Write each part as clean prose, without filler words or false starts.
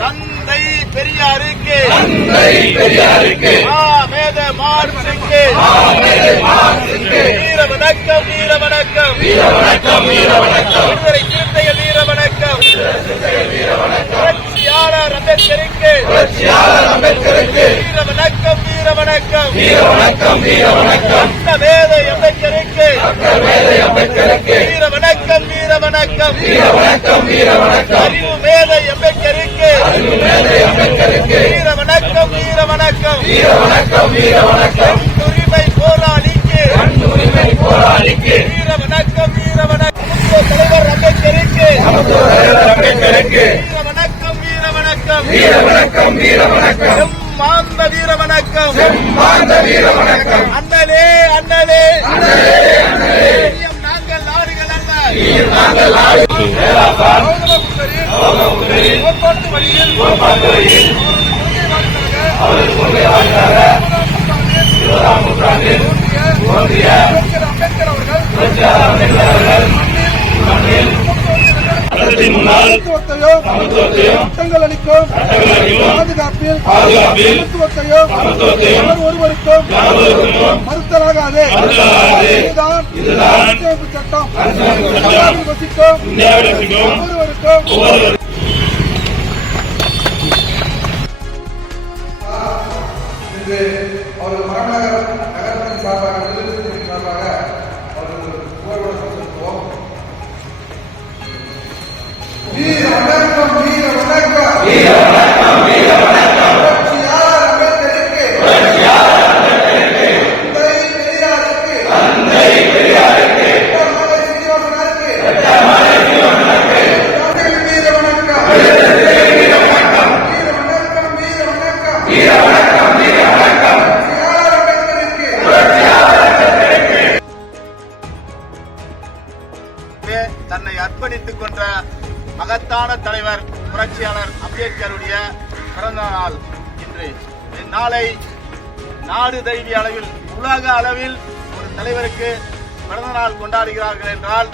தந்தை பெரியாருக்கு மேத மார்க்சுக்கு வீர வணக்கம் விடுதலை சிறுத்தைகள் வீர வணக்கம் புரட்சியாளர் அம்பேத்கருக்கு வீர வணக்கம் மேதை அம்பேத்கருக்கு வீர வணக்கம் அறிவு மேதை அம்பேத்கருக்கு வீர வணக்கம் உரிமை போராளிக்கு வீர வணக்கம் தலைவர் அம்பேத்கருக்கு வீர வணக்கம் மாந்த வீர வணக்கம் அண்ணலே நாங்கள் நாடுகள் அல்ல கோட்பாட்டு வழியில் அம்பேத்கர் அவர்கள் சட்டங்கள் அளிக்கும் பாதுகாப்பில் சமத்துவத்தையும் ஒருவருக்கும் மறுத்தலாகாது. இதுதான் சட்டம். வசிக்கும் ஒவ்வொருவருக்கும் அவர்கள் மாநகர் நகரத்தின் சார்பாக அவர்கள் வீர வணக்கம் தந்தை பெரியாருக்கு தன்னை அர்ப்பணித்துக் கொண்ட மகத்தான தலைவர் புரட்சியாளர் அம்பேத்கருடைய பிறந்த நாள் இன்று. இந்நாளை நாடு தழுவிய அளவில் உலக அளவில் ஒரு தலைவருக்கு பிறந்த நாள் கொண்டாடுகிறார்கள் என்றால்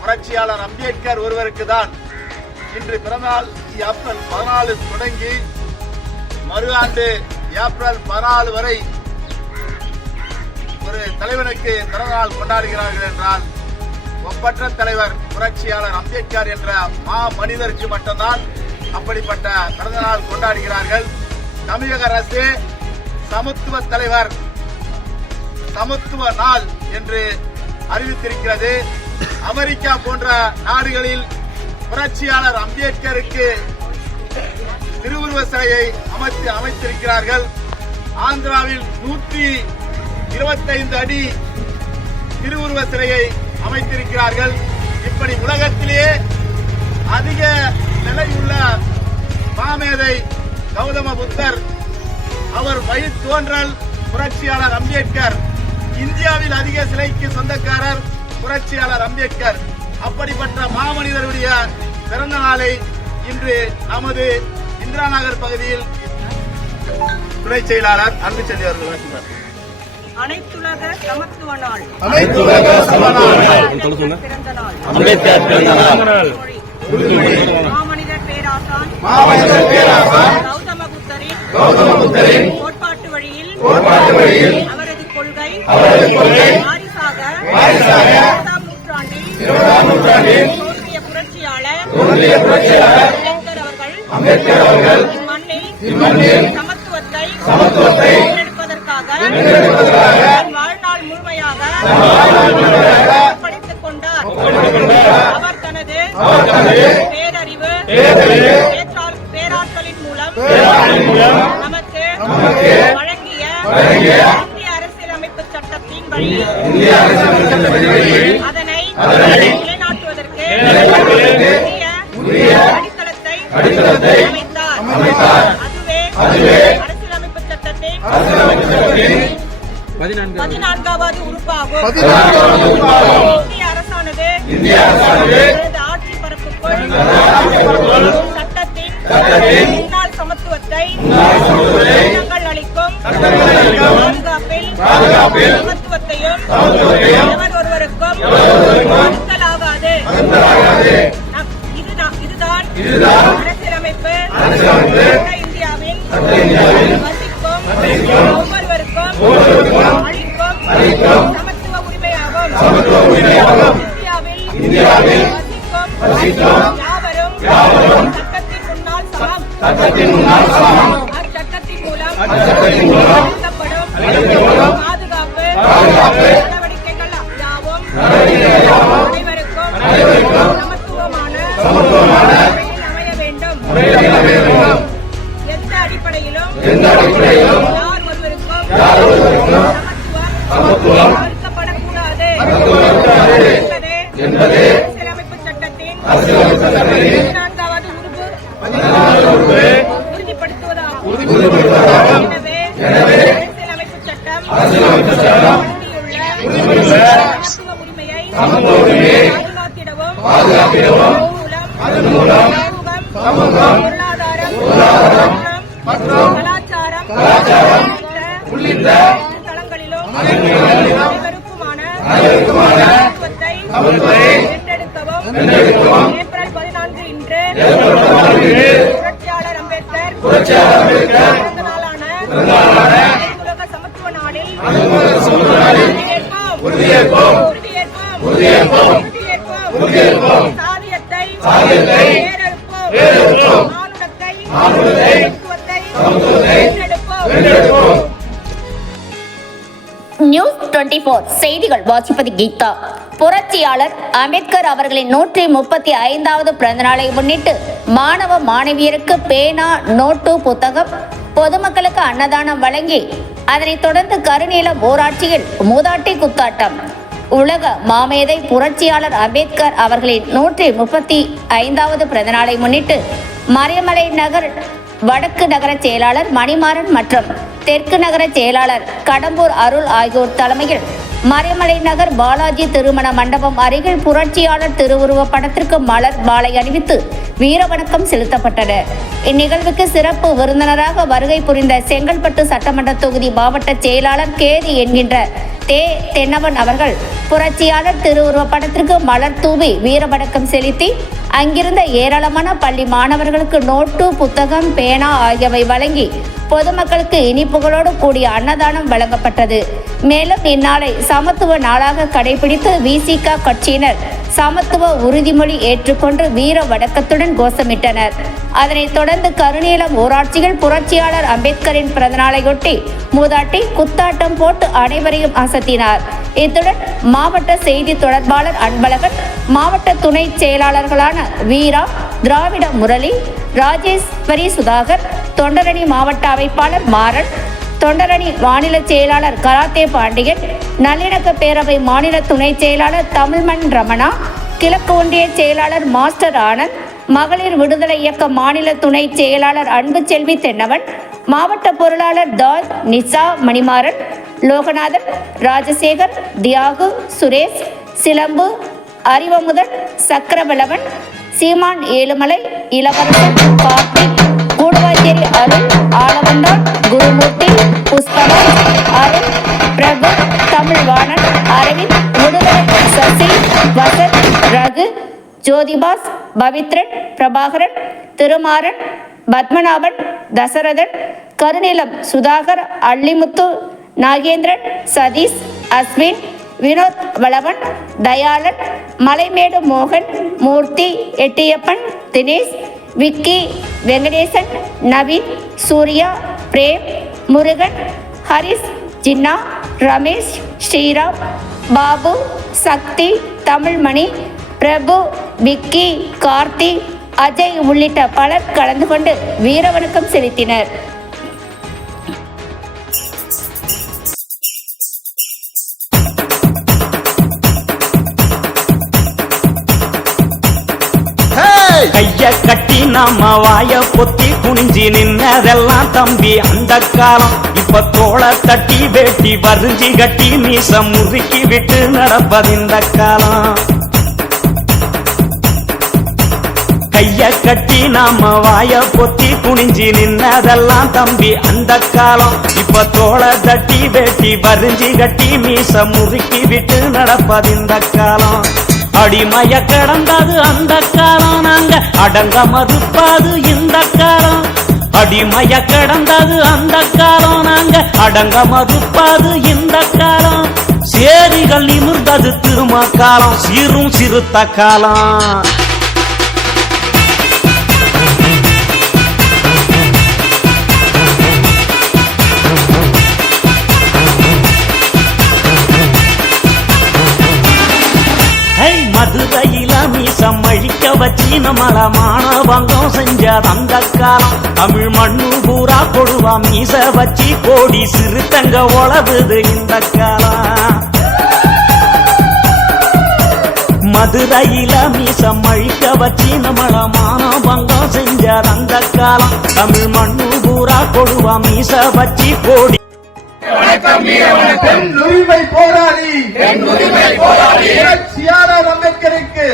புரட்சியாளர் அம்பேத்கர் ஒருவருக்கு தான். இன்று பிறந்தநாள் ஏப்ரல் 14 தொடங்கி மறு ஆண்டு ஏப்ரல் 14 வரை ஒரு தலைவனுக்கு பிறந்தநாள் கொண்டாடுகிறார்கள் என்றால் ஒப்பற்ற தலைவர் புரட்சியாளர் அம்பேத்கர் என்ற மா மனிதருக்கு மட்டும்தான் அப்படிப்பட்ட பிறந்தநாள் கொண்டாடுகிறார்கள். தமிழக அரசு சமத்துவ தலைவர் சமத்துவ நாள் என்று அறிவித்திருக்கிறது. அமெரிக்கா போன்ற நாடுகளில் புரட்சியாளர் அம்பேத்கருக்கு திருவுருவ சிலையை அமைத்திருக்கிறார்கள். ஆந்திராவில் 125 அடி திருவுருவ சிலையை அமைத்திருக்கிறார்கள். இப்படி உலகத்திலேயே அதிக நிலையுள்ள மாமேதை கௌதம புத்தர், அவர் வழித்தோன்றல் புரட்சியாளர் அம்பேத்கர். இந்தியாவில் அதிக சிலைக்கு சொந்தக்காரர் புரட்சியாளர் அம்பேத்கர். அப்படிப்பட்ட மாமனிதருடைய பிறந்த நாளை இன்று நமது இந்திரா நகர் பகுதியில் துணை செயலாளர் அன்புச்செல்வி அவர்கள் வாசித்தார். அனைத்துலக சமத்துவ நாள், பிறந்த நாள், அம்பேத்கர் பிறந்த நாள், மாமனிதர் பேராசான் கௌதம புத்தரின் கோட்பாட்டு வழியில் அவரது கொள்கை வாரிசாக 20ஆம் நூற்றாண்டில் தோன்றிய புரட்சியாளர் அம்பேத்கர் அவர்கள் இம்மண்ணில் சமத்துவத்தை முன்னெடுப்பதற்காக வாழ்நாள் முழுமையாக படித்துக் கொண்டார். அவர் தனது பேரறிவு பேராற்றலின் மூலம் நமக்கு வழங்கிய இந்திய அரசியலமைப்பு சட்டத்தின் வழி அதனை நிலைநாட்டுவதற்கு அடித்தளத்தை அமைத்தார். அதுவே அரசியலமைப்பு சட்டத்தின் 14வது உறுப்பாகும். இந்திய அரசானது ஆட்சி பரப்புக்குள் சட்டத்தின் முன்னாள் சமத்துவத்தை அளிக்கும் பாதுகாப்பில் சமத்துவத்தையும் எவர் ஒருவருக்கும் மறுத்தலாகாது. இதுதான் அரசியலமைப்பு சட்ட இந்தியாவில் வசிக்கும் ஒவ்வொருவருக்கும் அளிக்கும் சமத்துவ உரிமையாகும். இந்தியாவில் வசிக்கும் யாவரும் சட்டத்தின் முன்னால் சமம். அச்சட்டத்தின் மூலம் அளிக்கப்படும் பாதுகாப்பு நடவடிக்கைகள் யாவும் அனைவருக்கும் சமத்துவமான முறையில் அமைய வேண்டும். எந்த அடிப்படையிலும் யார் ஒருவருக்கும் சமத்துவம் மறுக்கப்படக்கூடாது என்பதே அரசியலமைப்பு சட்டத்தின் 14வது உறுப்பு உறுதிப்படுத்துவதாகும். எனவே அரசியலமைப்பு சட்டம் சமத்துவ உரிமையை பாதுகாத்திடவும் அதன் மூலம் சமூகம், பொருளாதாரம் மற்றும் கலாச்சாரம் உள்ளிட்ட தளங்களிலும் அனைவருக்குமான சமத்துவத்தை வென்றெடுக்கவும் ஏப்ரல் 14 இன்று புரட்சியாளர் அம்பேத்கர் பிறந்த நாளான உலக சமத்துவ நாளில் உறுதியேற்போம். சாதியத்தை வேறறுப்போம். மானுடத்தை வென்றெடுப்போம். நியூஸ் 24 செய்திகள் வாசிப்பது கீதா. புரட்சியாளர் அம்பேத்கர் அவர்களின் 135வது பிறந்த நாளை முன்னிட்டு மாணவ மாணவியருக்கு பேனா, நோட்டு, புத்தகம், பொதுமக்களுக்கு அன்னதானம் வழங்கி அதனைத் தொடர்ந்து கருநீலம் ஊராட்சியில் மூதாட்டி குத்தாட்டம். உலக மாமேதை புரட்சியாளர் அம்பேத்கர் அவர்களின் 135வது பிறந்த நாளை முன்னிட்டு மரியமலை நகர் வடக்கு நகர செயலாளர் மணிமாறன் மற்றும் தெற்கு நகர செயலாளர் கடம்பூர் அருள் ஆகியோர் தலைமையில் மரியமலை நகர் பாலாஜி திருமண மண்டபம் அருகில் புரட்சியாளர் திருவுருவ படத்திற்கு மலர் மாலை அணிவித்து வீரவணக்கம் செலுத்தப்பட்டன. இந்நிகழ்வுக்கு சிறப்பு விருந்தினராக வருகை புரிந்த செங்கல்பட்டு சட்டமன்ற தொகுதி மாவட்ட செயலாளர் கேதி என்கின்ற தென்னவன் அவர்கள் புரட்சியாளர் திருவுருவ படத்திற்கு மலர் தூவி வீரவணக்கம் செலுத்தி அங்கிருந்த ஏராளமான பள்ளி மாணவர்களுக்கு நோட்டு, புத்தகம், பேனா ஆகியவை வழங்கி பொதுமக்களுக்கு இனிப்புகளோடு கூடிய அன்னதானம் வழங்கப்பட்டது. மேலும் இந்நாளை சமத்துவ நாளாக கடைபிடித்து விசிக கட்சியினர் சமத்துவ உறுதிமொழி ஏற்றுக்கொண்டு வீர வணக்கத்துடன் கோஷமிட்டனர். அதனைத் தொடர்ந்து கருநீலம் ஊராட்சியில் புரட்சியாளர் அம்பேத்கரின் பிறந்தநாளையொட்டி மூதாட்டி குத்தாட்டம் போட்டு அனைவரையும் அசத்தினார். இத்துடன் மாவட்ட செய்தி தொடர்பாளர் அன்பழகன், மாவட்ட துணை செயலாளர்களான வீரா, திராவிட முரளி, ராஜேஸ்வரி சுதாகர், தொண்டரணி மாவட்ட அமைப்பாளர் மாறன், தொண்டரணி மாநில செயலாளர் கராத்தே பாண்டியன், நல்லிணக்க பேரவை மாநில துணை செயலாளர் தமிழ்மண் ரமணா, கிழக்கு ஒன்றிய செயலாளர் மாஸ்டர் ஆனந்த், மகளிர் விடுதலை இயக்க மாநில துணை செயலாளர் அன்புச்செல்வி தென்னவன், மாவட்ட பொருளாளர் தாஸ் நிசா மணிமாறன், லோகநாதன், ராஜசேகர், தியாகு, சுரேஷ், சிலம்பு, அறிவமுதன், சக்கரவளவன், சீமான் ஏழுமலை, இளவரசன், கார்த்திக், கூடுவாச்சேரி அருண், ஆலவந்தான், குருமூர்த்தி, புஷ்பராஜ், அருண், பிரபு, தமிழ்வாணன், அரவிந்த், விடுதலை, சசி, வசந்த், ரகு, ஜோதிபாஸ், பவித்ரன், பிரபாகரன், திருமாறன், பத்மநாபன், தசரதன், கருநீலம் சுதாகர், அள்ளிமுத்து, நாகேந்திரன், சதீஷ், அஸ்வின், வினோத் வளவன், தயாளன், மலைமேடு மோகன், மூர்த்தி, எட்டியப்பன், தினேஷ், விக்கி, வெங்கடேசன், நவீன், சூர்யா, பிரேம், முருகன், ஹரிஸ், ஜின்னா, ரமேஷ், ஸ்ரீராம், பாபு, சக்தி, தமிழ்மணி, பிரபு, விக்கி, கார்த்தி, அஜய் உள்ளிட்ட பலர் கலந்து கொண்டு வீரவணக்கம் செலுத்தினர். கைய கட்டி நாம வாய பொத்தி குனிஞ்சி நின்னதெல்லாம் தம்பி அந்த காலம். இப்ப தோள தட்டி வேட்டி வரிஞ்சி கட்டி மீச முறுக்கி விட்டு நடப்பதிந்த காலம். கைய கட்டி நாம வாய பொத்தி குனிஞ்சி நின்னதெல்லாம் தம்பி அந்த காலம். இப்ப தோள தட்டி வேட்டி வரிஞ்சி கட்டி மீச முறுக்கி விட்டு நடப்பதிந்த காலம். அடிமைய கடந்தது அந்த காலம், நாங்க அடங்க மறுப்பாது இந்த காலம். அடிமைய கடந்தது அந்த காலம், நாங்க அடங்க மறுப்பாது இந்த காலம். சேரிகள் நிமிர்ந்தது திரும்ப காலம், சீரும் சிறுத்த காலம். மதுரையில மீசம் அழிக்க வச்சு நம்மள மானவங்கம் செஞ்ச அந்த காலம். தமிழ் மண்ணு பூரா கொடுவா மீச வச்சு கோடி சிறுத்தங்க உழவுது இந்த காலம். மதுரையில மீசம் அழிக்க வச்சு நம்மள மானவங்கம் செஞ்ச அந்த காலம். தமிழ் மண்ணு பூரா கொடுவா மீச வச்சு கோடி. வணக்கம் வீர வணக்கம். உரிமை போராளி புரட்சியாளர் அம்பேத்கருக்கு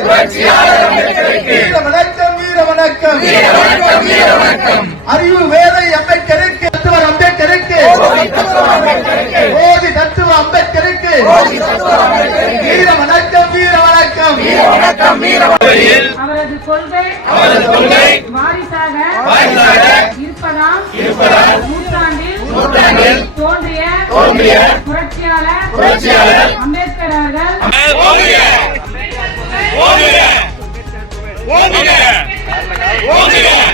வீர வணக்கம் வீர வணக்கம் வீர வணக்கம். அறிவு வேலை அம்பேத்கருக்கு, தத்துவர் அம்பேத்கருக்கு, ஓதி தத்துவ அம்பேத்கருக்கு வீர வணக்கம் வீர வணக்கம் வீர வணக்கம். அவரது கொள்கை வாரிசாக இருப்பதால் நூற்றாண்டில் தோன்றிய புரட்சியாளர் அம்பேத்கர் அவர்கள்